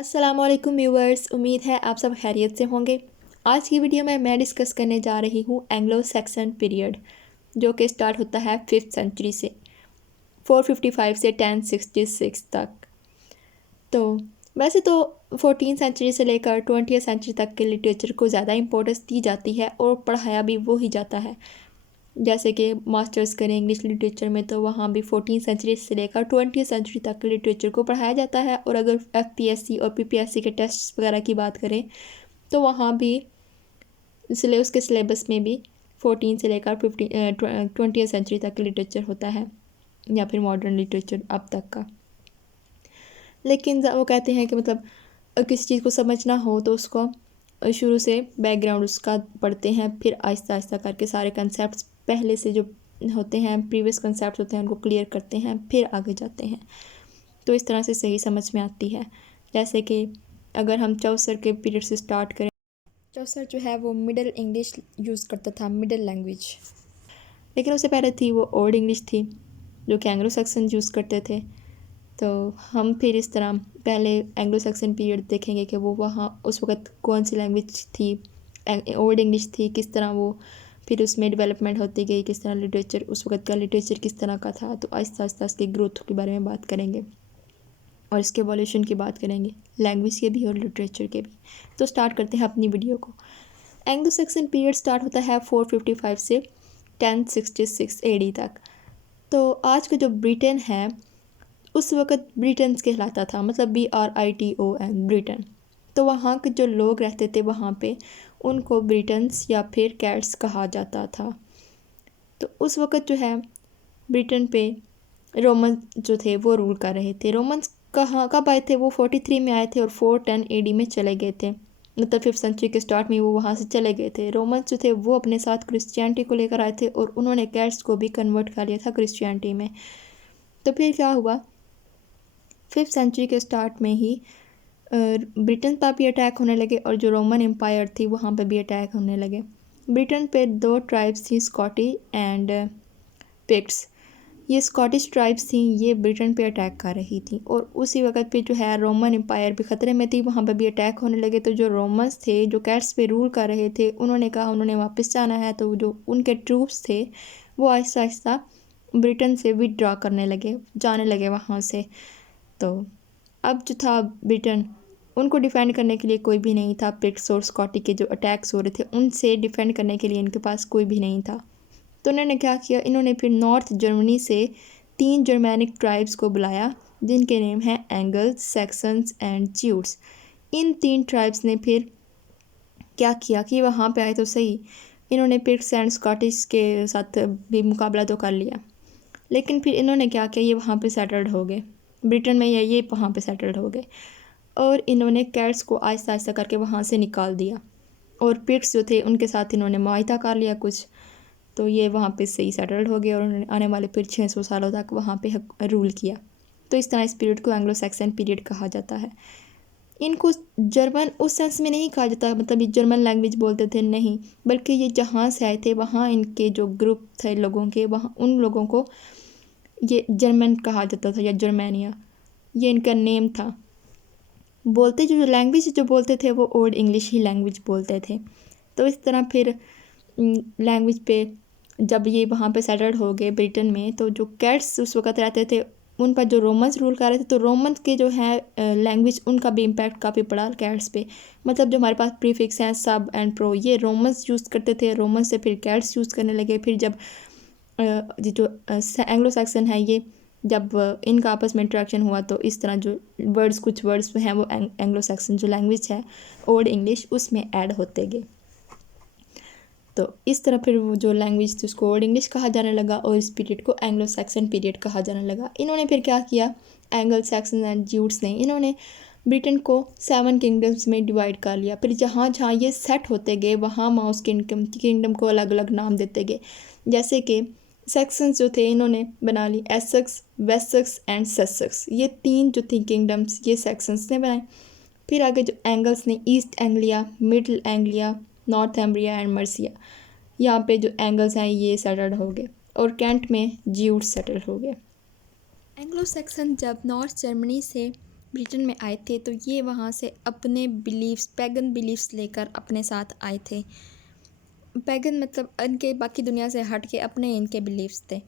अस्सलामुअलैकुम व्यूवर्स, उम्मीद है आप सब खैरियत से होंगे। आज की वीडियो में मैं डिस्कस करने जा रही हूँ एंग्लो सैक्सन पीरियड, जो कि स्टार्ट होता है 5th सेंचुरी से 455 से 1066 तक। तो वैसे तो 14th सेंचुरी से लेकर 20th सेंचुरी तक के लिटरेचर को ज़्यादा इंपॉर्टेंस दी जाती है और पढ़ाया भी वो ही जाता है। जैसे कि मास्टर्स करें इंग्लिश लिटरेचर में तो वहाँ भी 14th सेंचुरी से लेकर 20th सेंचुरी तक के लिटरेचर को पढ़ाया जाता है। और अगर FPSC और PPSC के टेस्ट वगैरह की बात करें तो वहाँ भी इसलिए उसके सिलेबस में भी 14 से लेकर 20th सेंचुरी तक का लिटरेचर होता है, या फिर मॉडर्न लिटरेचर अब तक का। लेकिन वो कहते हैं कि मतलब किसी चीज़ को समझना हो तो उसको शुरू से बैकग्राउंड उसका पढ़ते हैं, फिर आहिस्ता आहिस्ता करके सारे कंसेप्ट पहले से जो होते हैं, प्रीवियस कंसेप्ट होते हैं, उनको क्लियर करते हैं, फिर आगे जाते हैं। तो इस तरह से सही समझ में आती है। जैसे कि अगर हम चौसर के पीरियड से स्टार्ट करें, चौसर जो है वो मिडल इंग्लिश यूज़ करता था, मिडल लैंग्वेज। लेकिन उससे पहले थी वो ओल्ड इंग्लिश थी, जो कि एंग्लो सैक्सन यूज़ करते थे। तो हम फिर इस तरह पहले एंग्लो सैक्सन पीरियड देखेंगे कि वो वहाँ उस वक्त कौन सी लैंग्वेज थी, ओल्ड इंग्लिश थी, किस तरह वो फिर उसमें डेवलपमेंट होती गई, किस तरह लिटरेचर उस वक्त का लिटरेचर किस तरह का था। तो आहिस्ता आहिस्ता उसकी ग्रोथ के बारे में बात करेंगे और इसके एवोल्यूशन की बात करेंगे, लैंग्वेज के भी और लिटरेचर के भी। तो स्टार्ट करते हैं अपनी वीडियो को। एंग्लो सैक्सन पीरियड स्टार्ट होता है 455 से 1066 AD तक। तो आज का जो ब्रिटेन है उस वक़्त ब्रिटेन कहलाता था, मतलब BRITON, ब्रिटेन। तो वहाँ के जो लोग रहते थे वहाँ पे उनको ब्रिटन्स या फिर कैट्स कहा जाता था। तो उस वक़्त जो है ब्रिटेन पे रोमन जो थे वो रूल कर रहे थे। रोमन्स कहाँ कब आए थे? वो 43 में आए थे और 410 AD में चले गए थे, मतलब 5th सेंचुरी के स्टार्ट में वो वहाँ से चले गए थे। रोमन्स जो थे वो अपने साथ क्रिश्चियनिटी को लेकर आए थे और उन्होंने कैट्स को भी कन्वर्ट कर लिया था क्रिश्चियनिटी में। तो फिर क्या हुआ, 5th सेंचुरी के स्टार्ट में ही ब्रिटेन पर भी अटैक होने लगे और जो रोमन एम्पायर थी वहाँ पर भी अटैक होने लगे। ब्रिटेन पे 2 ट्राइब्स थी, स्कॉटी एंड पिक्ट्स। ये स्कॉटिश ट्राइब्स थी, ये ब्रिटेन पे अटैक कर रही थी और उसी वक्त पे जो है रोमन एम्पायर भी ख़तरे में थी, वहाँ पर भी अटैक होने लगे। तो जो रोमन्स थे जो कैट्स पे रूल कर रहे थे उन्होंने कहा उन्होंने वापस जाना है। तो जो उनके ट्रूप्स थे वो आहिस्ता आहिस्ता ब्रिटेन से विदड्रॉ करने लगे, जाने लगे वहाँ से। तो अब जो था ब्रिटेन, उनको डिफेंड करने के लिए कोई भी नहीं था। पिक्ट्स और स्कॉटी के जो अटैक्स हो रहे थे उनसे डिफेंड करने के लिए इनके पास कोई भी नहीं था। तो उन्होंने क्या किया, इन्होंने फिर नॉर्थ जर्मनी से 3 जर्मैनिक ट्राइब्स को बुलाया जिनके नेम हैं angles, Saxons and Jutes. In 3 tribes ने फिर क्या किया कि वहाँ पे आए तो सही, इन्होंने पिक्ट्स एंड स्कॉटिश के साथ भी मुकाबला तो कर लिया, लेकिन फिर इन्होंने क्या किया, ये वहाँ पे सेटल्ड हो गए ब्रिटेन में, या ये वहाँ पे सेटल्ड हो गए और इन्होंने कैट्स को आहिस्ता आहिस्ता करके वहाँ से निकाल दिया। और पिक्ट्स जो थे उनके साथ इन्होंने मुआहदा कर लिया कुछ, तो ये वहाँ पे सही सेटल्ड हो गए और उन्होंने आने वाले फिर 600 सालों तक वहाँ पे रूल किया। तो इस तरह इस पीरियड को एंग्लो सैक्सन पीरियड कहा जाता है। इनको जर्मन उस सेंस में नहीं कहा जाता, मतलब ये जर्मन लैंग्वेज बोलते थे, नहीं, बल्कि ये जहाँ से आए थे वहाँ इनके जो ग्रुप थे लोगों के, वहाँ उन लोगों को ये जर्मन कहा जाता था या जर्मेनिया, ये इनका नेम था। बोलते जो लैंग्वेज जो बोलते थे वो ओल्ड इंग्लिश ही लैंग्वेज बोलते थे। तो इस तरह फिर लैंग्वेज पे जब ये वहाँ पे सेटल्ड हो गए ब्रिटेन में, तो जो कैट्स उस वक्त रहते थे उन पर जो रोमन्स रूल कर रहे थे, तो रोमन्स के जो है लैंग्वेज उनका भी इम्पैक्ट काफ़ी पड़ा कैट्स पे। मतलब जो हमारे पास प्रीफिक्स हैं सब एंड प्रो, ये रोमन्स यूज़ करते थे, रोमन्स से फिर कैट्स यूज़ करने लगे। फिर जब जो एंग्लो सैक्सन है ये, जब इनका आपस में इंटरेक्शन हुआ तो इस तरह जो वर्ड्स कुछ वर्ड्स हैं वो एंग्लो सैक्सन जो लैंग्वेज है ओल्ड इंग्लिश उसमें ऐड होते गए। तो इस तरह फिर वो जो लैंग्वेज थी उसको ओल्ड इंग्लिश कहा जाने लगा और इस पीरियड को एंग्लो सैक्सन पीरियड कहा जाने लगा। इन्होंने फिर क्या किया, एंगल सैक्सन एंड ज्यूट्स ने, इन्होंने ब्रिटेन को 7 किंगडम्स में डिवाइड कर लिया। फिर जहाँ जहाँ ये सेट होते गए वहाँ माउस किंगडम को अलग अलग नाम देते गए। जैसे कि सेक्शंस जो थे इन्होंने बना ली एसेक्स, वेसेक्स एंड ससेक्स, ये 3 जो थी किंगडम्स ये सेक्शंस ने बनाए। फिर आगे जो एंगल्स ने East Anglia, Middle Anglia, Northumbria and Mercia, यहाँ पे जो एंगल्स हैं ये सेटल्ड हो गए और कैंट में ज्यूट सेटल हो गए। एंग्लो सैक्सन जब नॉर्थ जर्मनी से ब्रिटेन में आए थे तो ये वहाँ से अपने बिलीव्स, पैगन बिलीव्स लेकर अपने साथ आए थे। पैगन मतलब इनके बाकी दुनिया से हट के अपने इनके बिलीव्स थे,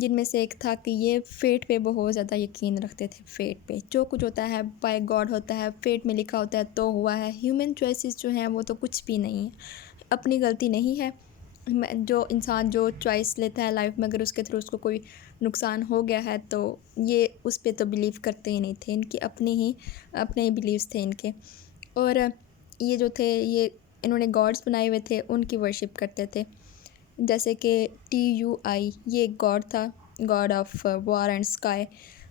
जिनमें से एक था कि ये फेट पे बहुत ज़्यादा यकीन रखते थे। फेट पे जो कुछ होता है बाय गॉड होता है, फेट में लिखा होता है तो हुआ है। ह्यूमन चॉइसेस जो हैं वो तो कुछ भी नहीं है, अपनी गलती नहीं है। जो इंसान जो चॉइस लेता है लाइफ में, अगर उसके थ्रू उसको कोई नुकसान हो गया है तो ये उस पर तो बिलीव करते ही नहीं थे। इनकी अपने ही बिलीव्स थे इनके। और ये जो थे ये इन्होंने गॉड्स बनाए हुए थे, उनकी वर्शिप करते थे। जैसे कि TUI ये एक गॉड था, God of war and sky,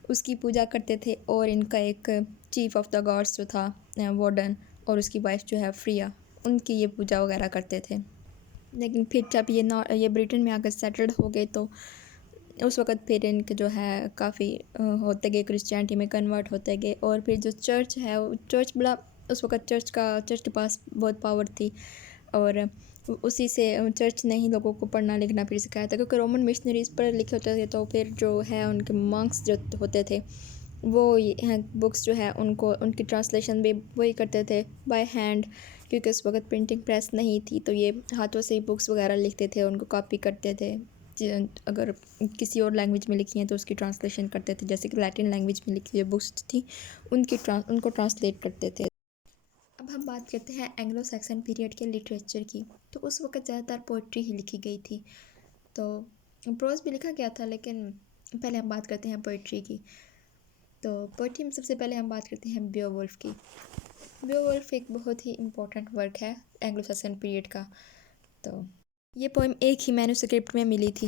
उसकी पूजा करते थे। और इनका एक चीफ ऑफ द गॉड्स जो था वॉर्डन, और उसकी वाइफ जो है फ्रिया, उनकी ये पूजा वगैरह करते थे। लेकिन फिर जब ये ब्रिटेन में आकर सेटल्ड हो गए तो उस वक़्त फिर इनके जो है काफ़ी होते गए, क्रिश्चियनिटी में कन्वर्ट होते गए। और फिर जो चर्च है वो चर्च बड़ा उस वक़्त चर्च के पास बहुत पावर थी, और उसी से चर्च ने ही लोगों को पढ़ना लिखना फिर सिखाया था, क्योंकि रोमन मिशनरीज़ पढ़े लिखे होते थे। तो फिर जो है उनके मॉन्क्स जो होते थे वो बुक्स जो है उनको उनकी ट्रांसलेशन भी वही करते थे बाय हैंड, क्योंकि उस वक्त प्रिंटिंग प्रेस नहीं थी। तो ये हाथों से ही बुक्स वगैरह लिखते थे, उनको कॉपी करते थे। अगर किसी और लैंग्वेज में लिखी हैं तो उसकी ट्रांसलेशन करते थे, जैसे कि लैटिन लैंग्वेज में लिखी हुई बुक्स थी उनको ट्रांसलेट करते थे। अब हम बात करते हैं एंग्लो सैक्सन पीरियड के लिटरेचर की। तो उस वक्त ज़्यादातर पोइट्री ही लिखी गई थी, तो प्रोज भी लिखा गया था, लेकिन पहले हम बात करते हैं पोइट्री की। तो पोइट्री में सबसे पहले हम बात करते हैं बियोवुल्फ की। बियोवुल्फ एक बहुत ही इम्पोर्टेंट वर्क है एंग्लो सैक्सन पीरियड का। तो ये पोइम एक ही मैन्युस्क्रिप्ट में मिली थी,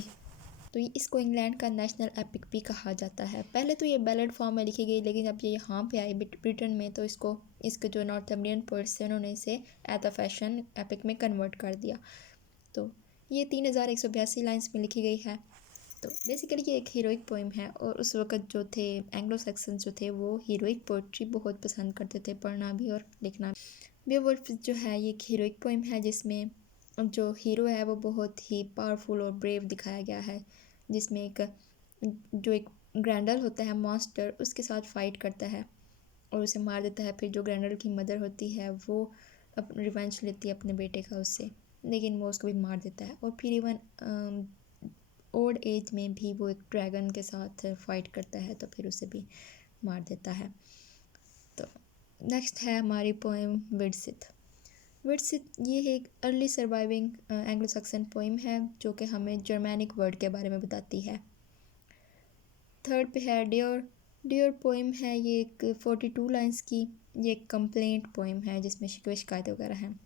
तो इसको इंग्लैंड का नेशनल एपिक भी कहा जाता है। पहले तो ये बैलेड फॉर्म में लिखी गई, लेकिन जब ये यहाँ पे आई ब्रिटेन में तो इसके जो नॉर्थम्बरियन पोइट्स थे उन्होंने इसे एट द फैशन एपिक में कन्वर्ट कर दिया। तो ये 3182 लाइन्स में लिखी गई है। तो बेसिकली ये एक हीरोइक पोइम है, और उस वक़्त जो थे एंग्लो सेक्सन जो थे वो हीरोइक पोइट्री बहुत पसंद करते थे, पढ़ना भी और लिखना भी। बेवुल्फ जो है ये एक हीरोइक पोइम है, जिसमें जो हीरो है वो बहुत ही पावरफुल और ब्रेव दिखाया गया है, जिसमें एक ग्रैंडल होता है मॉन्स्टर, उसके साथ फाइट करता है और उसे मार देता है। फिर जो ग्रैंडल की मदर होती है वो अपनी रिवेंज लेती है अपने बेटे का उससे, लेकिन वो उसको भी मार देता है। और फिर इवन ओल्ड एज में भी वो एक ड्रैगन के साथ फाइट करता है, तो फिर उसे भी मार देता है। तो नेक्स्ट है हमारी पोएम विडसिथ। विडसिथ ये एक early surviving Anglo Saxon poem है, जो कि हमें जर्मैनिक वर्ड के बारे में बताती है। थर्ड पे है डियर। डियर पोएम है ये एक 42 लाइन्स की, ये एक कंप्लेंट पोएम है जिसमें शिकवे शिकायतें वगैरह हैं।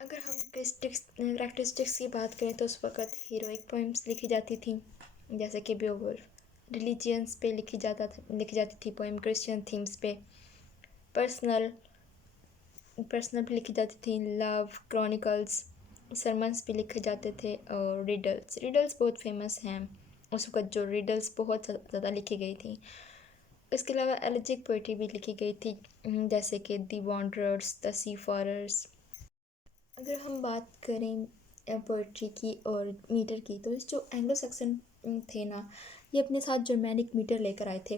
अगर हम करेक्टरिस्टिक्स की बात करें तो उस वक्त हीरोइक पोएम्स लिखी जाती थी, जैसे कि बेओवुल्फ। रिलीजियंस पे लिखी जाती थी पोएम, क्रिश्चियन थीम्स पे। पर्सनल भी लिखी जाती थी, लव क्रॉनिकल्स, सरमन्स भी लिखे जाते थे। और रिडल्स बहुत फेमस हैं उस वक्त, जो रिडल्स बहुत ज़्यादा लिखी गई थी। इसके अलावा एलिजिक पोइट्री भी लिखी गई थी, जैसे कि दी वॉन्डरर्स, द सी फॉरर्स। अगर हम बात करें पोइट्री की और मीटर की, तो इस जो एंग्लो सैक्सन थे ना, ये अपने साथ जर्मैनिक मीटर लेकर आए थे।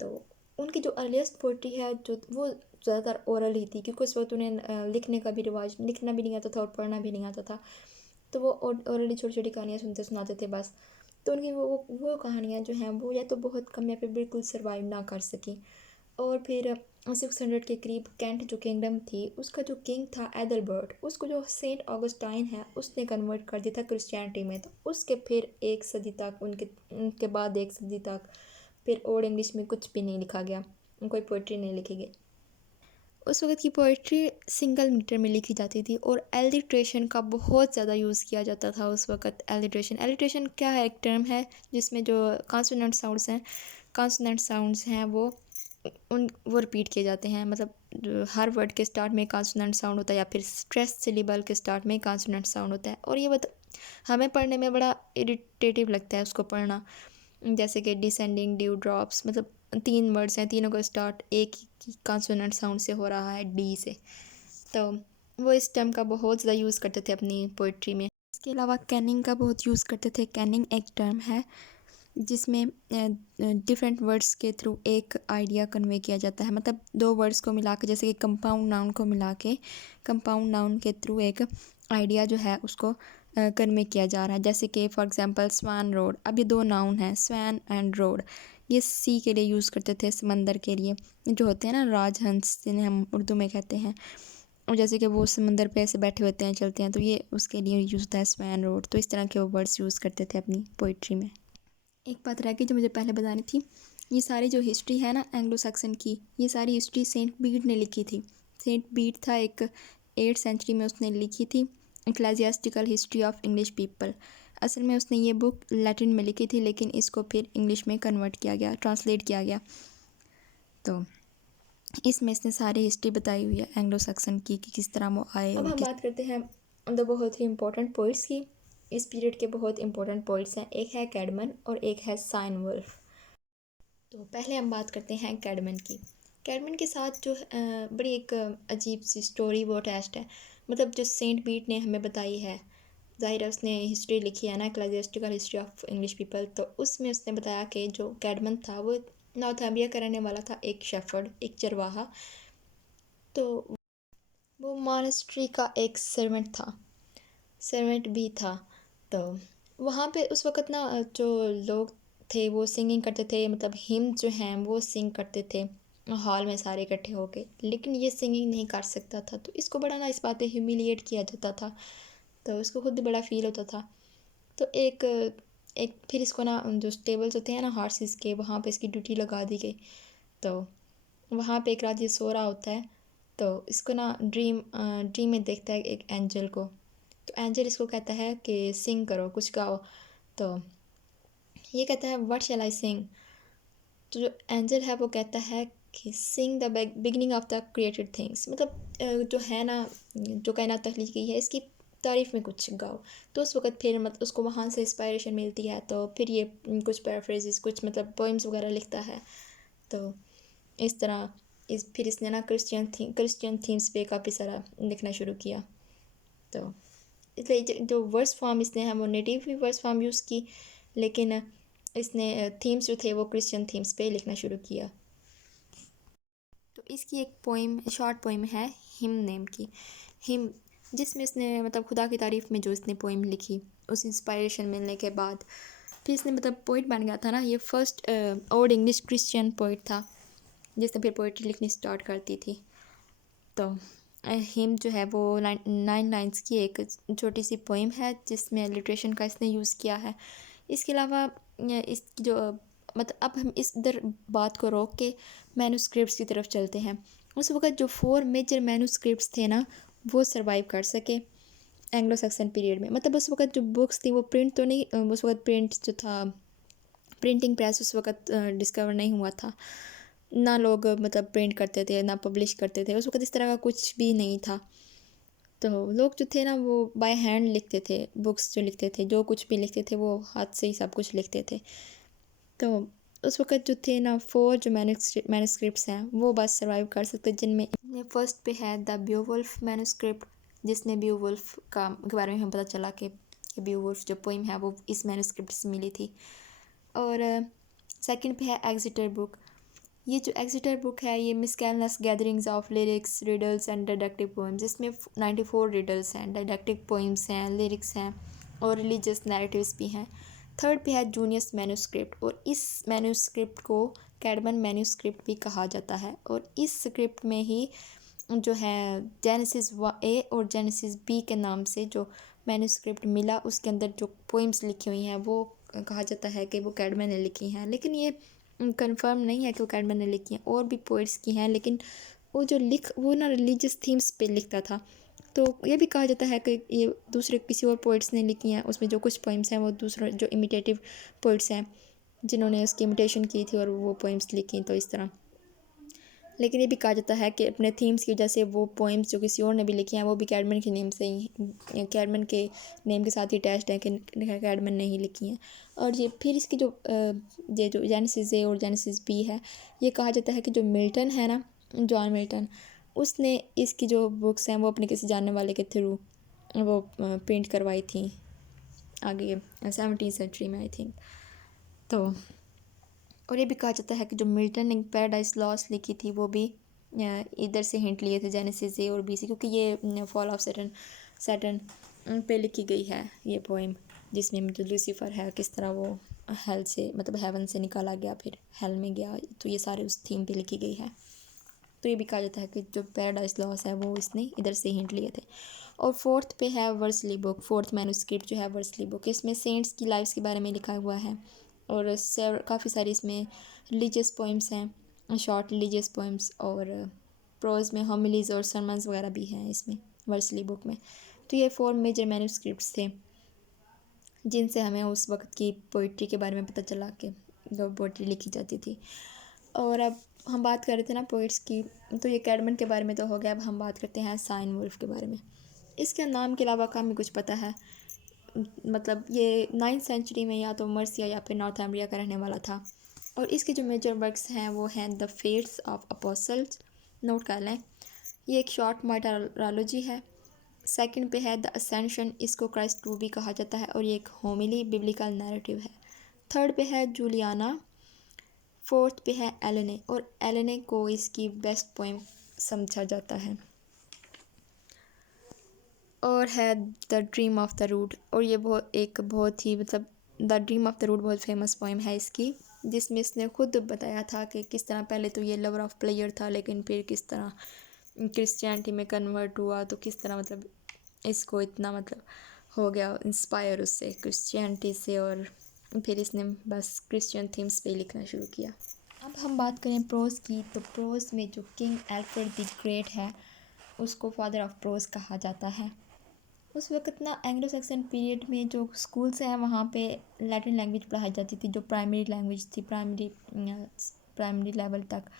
तो उनकी जो अर्लीस्ट पोइट्री है जो वो ज़्यादातर ओरल ही थी, क्योंकि उस वक्त उन्हें लिखने का भी रिवाज, लिखना भी नहीं आता था और पढ़ना भी नहीं आता था। तो वो ओरली छोटी छोटी कहानियाँ सुनाते थे बस। तो उनकी वो कहानियाँ जो हैं वो या तो बहुत कम या फिर बिल्कुल सर्वाइव ना कर सकी। और फिर 600 के करीब कैंट जो किंगडम थी, उसका जो किंग था एडलबर्ट, उसको जो सेंट ऑगस्टाइन है उसने कन्वर्ट कर दिया था क्रिश्चियनिटी में। तो उसके फिर एक सदी तक उनके बाद एक सदी तक फिर ओल्ड इंग्लिश में कुछ भी नहीं लिखा गया, कोई पोइट्री नहीं लिखी गई। उस वक्त की पोइट्री सिंगल मीटर में लिखी जाती थी, और एलिट्रेशन का बहुत ज़्यादा यूज़ किया जाता था उस वक्त। एलिट्रेशन क्या है? एक टर्म है जिसमें जो कॉन्सोनेंट साउंड्स हैं वो रिपीट किए जाते हैं। मतलब हर वर्ड के स्टार्ट में कॉन्सोनेंट साउंड होता है, या फिर स्ट्रेस सिलेबल के स्टार्ट में कॉन्सोनेंट साउंड होता है। और ये हमें पढ़ने में बड़ा इरिटेटिव लगता है उसको पढ़ना, जैसे कि डिसेंडिंग ड्यू ड्रॉप्स, मतलब 3 वर्ड्स हैं, तीनों का स्टार्ट एक ही कॉन्सोनेंट साउंड से हो रहा है, डी से। तो वो इस टर्म का बहुत ज़्यादा यूज़ करते थे अपनी पोइट्री में। इसके अलावा कैनिंग का बहुत यूज़ करते थे। कैनिंग एक टर्म है जिसमें डिफरेंट वर्ड्स के थ्रू एक आइडिया कन्वे किया जाता है। मतलब दो वर्ड्स को मिला के, जैसे कि कंपाउंड नाउन को मिला के कंपाउंड नाउन के थ्रू एक आइडिया जो है उसको कन्वे किया जा रहा है। जैसे कि फॉर एग्जांपल स्वान रोड, अब ये दो नाउन हैं, स्वान एंड रोड। ये सी के लिए यूज़ करते थे, समंदर के लिए, जो होते हैं ना राजहंस, जिन्हें हम उर्दू में कहते हैं। और जैसे कि वो समंदर पे ऐसे बैठे होते हैं, चलते हैं, तो ये उसके लिए यूज़ होता है स्वान रोड। तो इस तरह के वो वर्ड्स यूज़ करते थे अपनी पोइट्री में। एक बात रह गई जो मुझे पहले बतानी थी, ये सारी जो हिस्ट्री है ना एंग्लो सैक्सन की, ये सारी हिस्ट्री सेंट बीड ने लिखी थी। सेंट बीड था एक 8th सेंचुरी में उसने लिखी थी इक्लेसियास्टिकल हिस्ट्री ऑफ इंग्लिश पीपल। असल में उसने ये बुक लैटिन में लिखी थी, लेकिन इसको फिर इंग्लिश में कन्वर्ट किया गया, ट्रांसलेट किया गया। तो इसमें इसने सारी हिस्ट्री बताई हुई है एंग्लो सैक्सन की कि किस तरह वो आए। अब हम बात करते हैं द बहुत ही इम्पोर्टेंट पोइट्स की। इस पीरियड के बहुत इंपॉर्टेंट पोइट्स हैं, एक है कैडमन और एक है साइन वुल्फ। तो पहले हम बात करते हैं कैडमन की। कैडमन के साथ जो बड़ी एक अजीब सी स्टोरी वो अटैच्ड है। मतलब जो सेंट बीट ने हमें बताई है, ज़ाहिर है उसने हिस्ट्री लिखी है ना, इक्लेसियास्टिकल हिस्ट्री ऑफ इंग्लिश पीपल, तो उसमें उसने बताया कि जो कैडमन था वो नॉर्थम्बिया का रहने वाला था, एक शेफर्ड, एक चरवाहा। तो वो मॉनेस्ट्री का एक सर्वेंट भी था। तो वहाँ पे उस वक़्त ना जो लोग थे वो सिंगिंग करते थे, मतलब हिम जो हैं वो सिंग करते थे हॉल में सारे इकट्ठे होके, लेकिन ये सिंगिंग नहीं कर सकता था। तो इसको बड़ा ना इस बात पे ह्यूमिलिएट किया जाता था, तो उसको खुद भी बड़ा फील होता था। तो एक एक फिर इसको ना जो स्टेबल्स होते हैं ना हॉर्सेस के, वहाँ पे इसकी ड्यूटी लगा दी गई। तो वहाँ पे एक रात ये सो रहा होता है, तो इसको ना ड्रीम में देखता है एक एंजल को। तो एंजल इसको कहता है कि सिंग करो, कुछ गाओ। तो ये कहता है व्हाट शैल आई सिंग। तो जो एंजल है वो कहता है कि sing the beginning of the created things. मतलब जो है ना, जो कायनात तख्लीक की है, इसकी तारीफ़ में कुछ गाओ। तो उस वक़्त फिर मतलब उसको वहाँ से इंस्पायरेशन मिलती है, तो फिर ये कुछ पैराफ्रेजेस, कुछ मतलब पोइम्स वगैरह लिखता है। तो इस तरह फिर इसने ना क्रिश्चियन थीम्स पे काफ़ी सारा लिखना शुरू किया। तो इसलिए जो वर्स फॉर्म इसने है वो नेटिव ही वर्स फॉर्म यूज़ की, लेकिन इसने थीम्स जो थे वो क्रिश्चियन थीम्स पे लिखना शुरू किया। तो इसकी एक पोइम, शॉर्ट पोइम है हिम नेम की, हिम, जिसमें इसने मतलब खुदा की तारीफ़ में जो इसने पोइम लिखी, उस इंस्पायरेशन मिलने के बाद फिर इसने मतलब पोइट बन गया था ना। ये first old English Christian poet था जिसने फिर पोइट्री लिखनी स्टार्ट करती थी। तो हिम जो है वो 9 लाइन्स की एक छोटी सी पोइम है जिसमें लिटरेशन का इसने यूज़ किया है। इसके अलावा इसकी जो मतलब अब हम इस इधर बात को रोक के मैन्युस्क्रिप्ट्स की तरफ चलते हैं। उस वक़्त जो 4 मेजर मैन्युस्क्रिप्ट्स थे ना, वो सर्वाइव कर सके एंग्लो सैक्सन पीरियड में। मतलब उस वक़्त जो बुक्स थी वो प्रिंट तो नहीं, उस वक़्त प्रिंट जो था, प्रिंटिंग प्रेस उस वक़्त डिस्कवर नहीं हुआ था। ना लोग मतलब प्रिंट करते थे, ना पब्लिश करते थे, उस वक़्त इस तरह का कुछ भी नहीं था। तो लोग जो थे ना वो बाय हैंड लिखते थे, बुक्स जो लिखते थे, जो कुछ भी लिखते थे वो हाथ से ही सब कुछ लिखते थे। तो उस वक़्त जो थे ना 4 जो मैन्युस्क्रिप्ट्स हैं वो बस सर्वाइव कर सकते, जिनमें फर्स्ट पे है द ब्यूवुल्फ मैन्युस्क्रिप्ट, जिसने ब्यूवुल्फ के बारे में हमें पता चला कि ब्यूवुल्फ जो पोइम है वो इस मैन्युस्क्रिप्ट से मिली थी। और सेकंड पे है एक्सिटर बुक। ये जो एक्सिटर बुक है ये miscellaneous gatherings of lyrics, riddles and didactic poems, इसमें 94 रिडल्स हैं, डिडक्टिव पोइम्स हैं, लिरिक्स हैं और रिलीजियस नैरेटिव्स भी हैं। थर्ड पे है जूनियस मैन्युस्क्रिप्ट, और इस मैन्युस्क्रिप्ट को कैडमन मैन्युस्क्रिप्ट भी कहा जाता है। और इस स्क्रिप्ट में ही जो है जेनेसिस ए और जेनेसिस बी के नाम से जो मैन्युस्क्रिप्ट मिला, उसके अंदर जो पोइम्स लिखी हुई हैं वो कहा जाता है कि वो कैडमन ने लिखी हैं। लेकिन ये कंफर्म नहीं है कि वो कैडमन ने लिखी हैं, और भी पोइट्स की हैं, लेकिन वो ना रिलीजियस थीम्स पे लिखता था। तो ये भी कहा जाता है कि ये दूसरे किसी और पोइट्स ने लिखी हैं, उसमें जो कुछ पोइम्स हैं वो दूसरे जो इमिटेटिव पोइट्स हैं जिन्होंने उसकी इमिटेशन की थी और वो पोइम्स लिखी, तो इस तरह। लेकिन ये भी कहा जाता है कि अपने थीम्स की वजह से वो पोइम्स जो किसी और ने भी लिखी हैं वो भी कैडमन के नेम से ही, कैडमन के नेम के साथ ही अटैच्ड है कि कैडमन ने ही लिखी हैं। और ये फिर इसकी ये जो जेनेसिस ए और जेनेसिस बी है, ये कहा जाता है कि जो मिल्टन है ना, जॉन मिल्टन, उसने इसकी जो बुक्स हैं वो अपने किसी जानने वाले के थ्रू वो प्रिंट करवाई थी आगे 17th सेंचुरी में आई थिंक। तो और ये भी कहा जाता है कि जो मिल्टन ने पैराडाइज लॉस्ट लिखी थी वो भी इधर से हिंट लिए थे, जेनेसिस ए और बी से, क्योंकि ये फॉल ऑफ सैटर्न पे लिखी गई है ये पोएम, जिसमें जो लूसीफर है किस तरह वो हेल से मतलब हेवन से निकाला गया फिर हेल में गया, तो ये सारे उस थीम पे लिखी गई है। तो ये भी कहा जाता है कि जो पैराडाइज लॉस है वो इसने इधर से हिंट लिए थे। और फोर्थ पे है वर्सली बुक, फोर्थ मैन्युस्क्रिप्ट जो है वर्सली बुक, इसमें सेंट्स की लाइफ्स के बारे में लिखा हुआ है और काफ़ी सारी इसमें रिलीजियस पोइम्स हैं, शॉर्ट रिलीजियस पोइम्स, और प्रोज में होमिलीज और सरमन्स वगैरह भी हैं इसमें वर्सली बुक में। तो ये 4 मेजर मैन्युस्क्रिप्ट्स थे जिनसे हमें उस वक्त की पोइट्री के बारे में पता चला कि जो पोइट्री लिखी जाती थी। और अब हम बात कर रहे थे ना पोइट्स की, तो ये कैडमन के बारे में तो हो गया, अब हम बात करते हैं साइन वुल्फ के बारे में। इसके नाम के अलावा कम ही कुछ पता है, मतलब ये 9th सेंचुरी में या तो मर्सिया या फिर नॉर्थम्ब्रिया का रहने वाला था। और इसके जो मेजर वर्क्स हैं वो हैं the fates of apostles, note कर लें, ये एक शॉर्ट मार्टारोलॉजी है। सेकंड पे है द असेंशन, इसको क्राइस्ट टू भी कहा जाता है और ये एक होमिली बिब्लिकल नैरेटिव है। थर्ड पे है जूलियाना। फोर्थ पे है एलेने, और एलेने को इसकी बेस्ट पोएम समझा जाता है। और है the dream of the rood, और ये बहुत ही मतलब the dream of the rood बहुत फेमस पोएम है इसकी, जिसमें इसने खुद बताया था कि किस तरह पहले तो ये लवर ऑफ प्लेयर था, लेकिन फिर किस तरह क्रिश्चियनिटी में कन्वर्ट हुआ, तो किस तरह मतलब इसको इतना मतलब हो गया इंस्पायर उससे क्रिश्चियनिटी से, और फिर इसने बस क्रिश्चियन थीम्स पे लिखना शुरू किया। अब हम बात करें प्रोज की, तो प्रोज में जो किंग एल्फ्रेड द ग्रेट है उसको फादर ऑफ प्रोज कहा जाता है। उस वक्त ना एंग्लो सैक्सन पीरियड में जो स्कूल्स हैं वहाँ पे लैटिन लैंग्वेज पढ़ाई जाती थी, जो प्राइमरी लैंग्वेज थी, प्राइमरी लेवल तक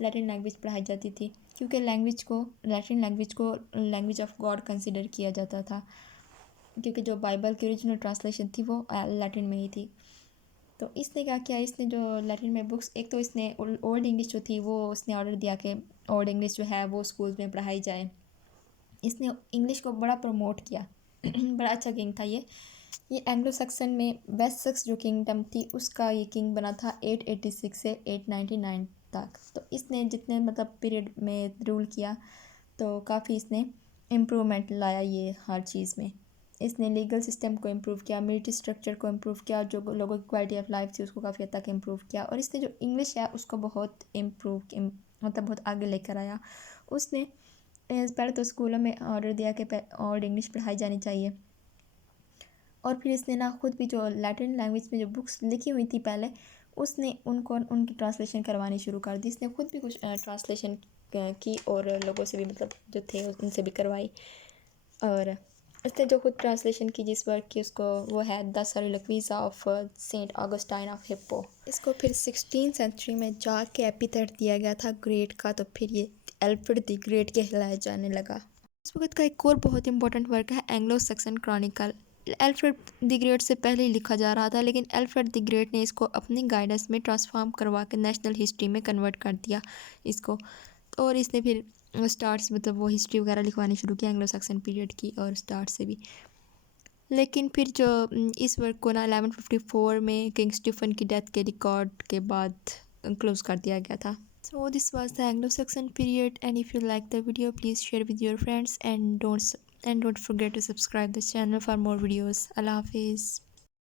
लैटिन लैंग्वेज पढ़ाई जाती थी, क्योंकि लैटिन लैंग्वेज को लैंग्वेज ऑफ गॉड कंसिडर किया जाता था, क्योंकि जो बाइबल की ओरिजिनल ट्रांसलेशन थी वो लैटिन में ही थी। तो इसने क्या किया, इसने जो लैटिन में बुक्स, एक तो इसने ओल्ड इंग्लिश जो थी वो उसने ऑर्डर दिया कि ओल्ड इंग्लिश जो है वो स्कूल्स में पढ़ाई जाए। इसने इंग्लिश को बड़ा प्रमोट किया बड़ा अच्छा किंग था ये एंग्लो सक्सन में वेस्ट सक्स जो किंगडम थी उसका ये किंग बना था 886 से 899 तक। तो इसने जितने मतलब पीरियड में रूल किया तो काफ़ी इसने इम्प्रूवमेंट लाया ये हर चीज़ में। इसने लीगल सिस्टम को इम्प्रूव किया, मिलिट्री स्ट्रक्चर को इम्प्रूव किया, जो लोगों की क्वालिटी ऑफ लाइफ थी उसको काफ़ी हद तक इम्प्रूव किया, और इसने जो इंग्लिश है उसको बहुत मतलब बहुत आगे लेकर आया। उसने पहले तो स्कूलों में ऑर्डर दिया कि ओल्ड इंग्लिश पढ़ाई जानी चाहिए, और फिर इसने ना खुद भी जो लैटिन लैंग्वेज में जो बुक्स लिखी हुई थी पहले उसने उनकी ट्रांसलेशन करवानी शुरू कर दी। इसने खुद भी कुछ ट्रांसलेशन की और लोगों से भी मतलब जो थे उनसे भी करवाई, और इसने जो खुद ट्रांसलेशन की जिस वर्क की उसको वो है the soliloquies of Saint Augustine of Hippo. इसको फिर 16th सेंचुरी में जाके एपिथेट दिया गया था ग्रेट का, तो फिर ये एल्फ्रेड द ग्रेट कहलाया जाने लगा। इस वक्त का एक और बहुत इंपॉर्टेंट वर्क है Anglo Saxon Chronicle. Alfred the great से पहले ही लिखा जा रहा था, लेकिन एल्फ्रेड द ग्रेट ने इसको अपनी गाइडेंस में ट्रांसफॉर्म करवा के नेशनल हिस्ट्री में कन्वर्ट कर दिया इसको, और इसने फिर स्टार्ट मतलब वो हिस्ट्री वगैरह लिखवानी शुरू की एंग्लो सैक्सन पीरियड की और स्टार्ट से भी। लेकिन फिर जो इस वर्क को ना 1154 में किंग स्टीफन की डेथ के रिकॉर्ड के बाद क्लोज कर दिया गया था। So this was the Anglo-Saxon period, and if you like the video please share with your friends and don't forget to subscribe the channel for more videos. Allah Hafiz.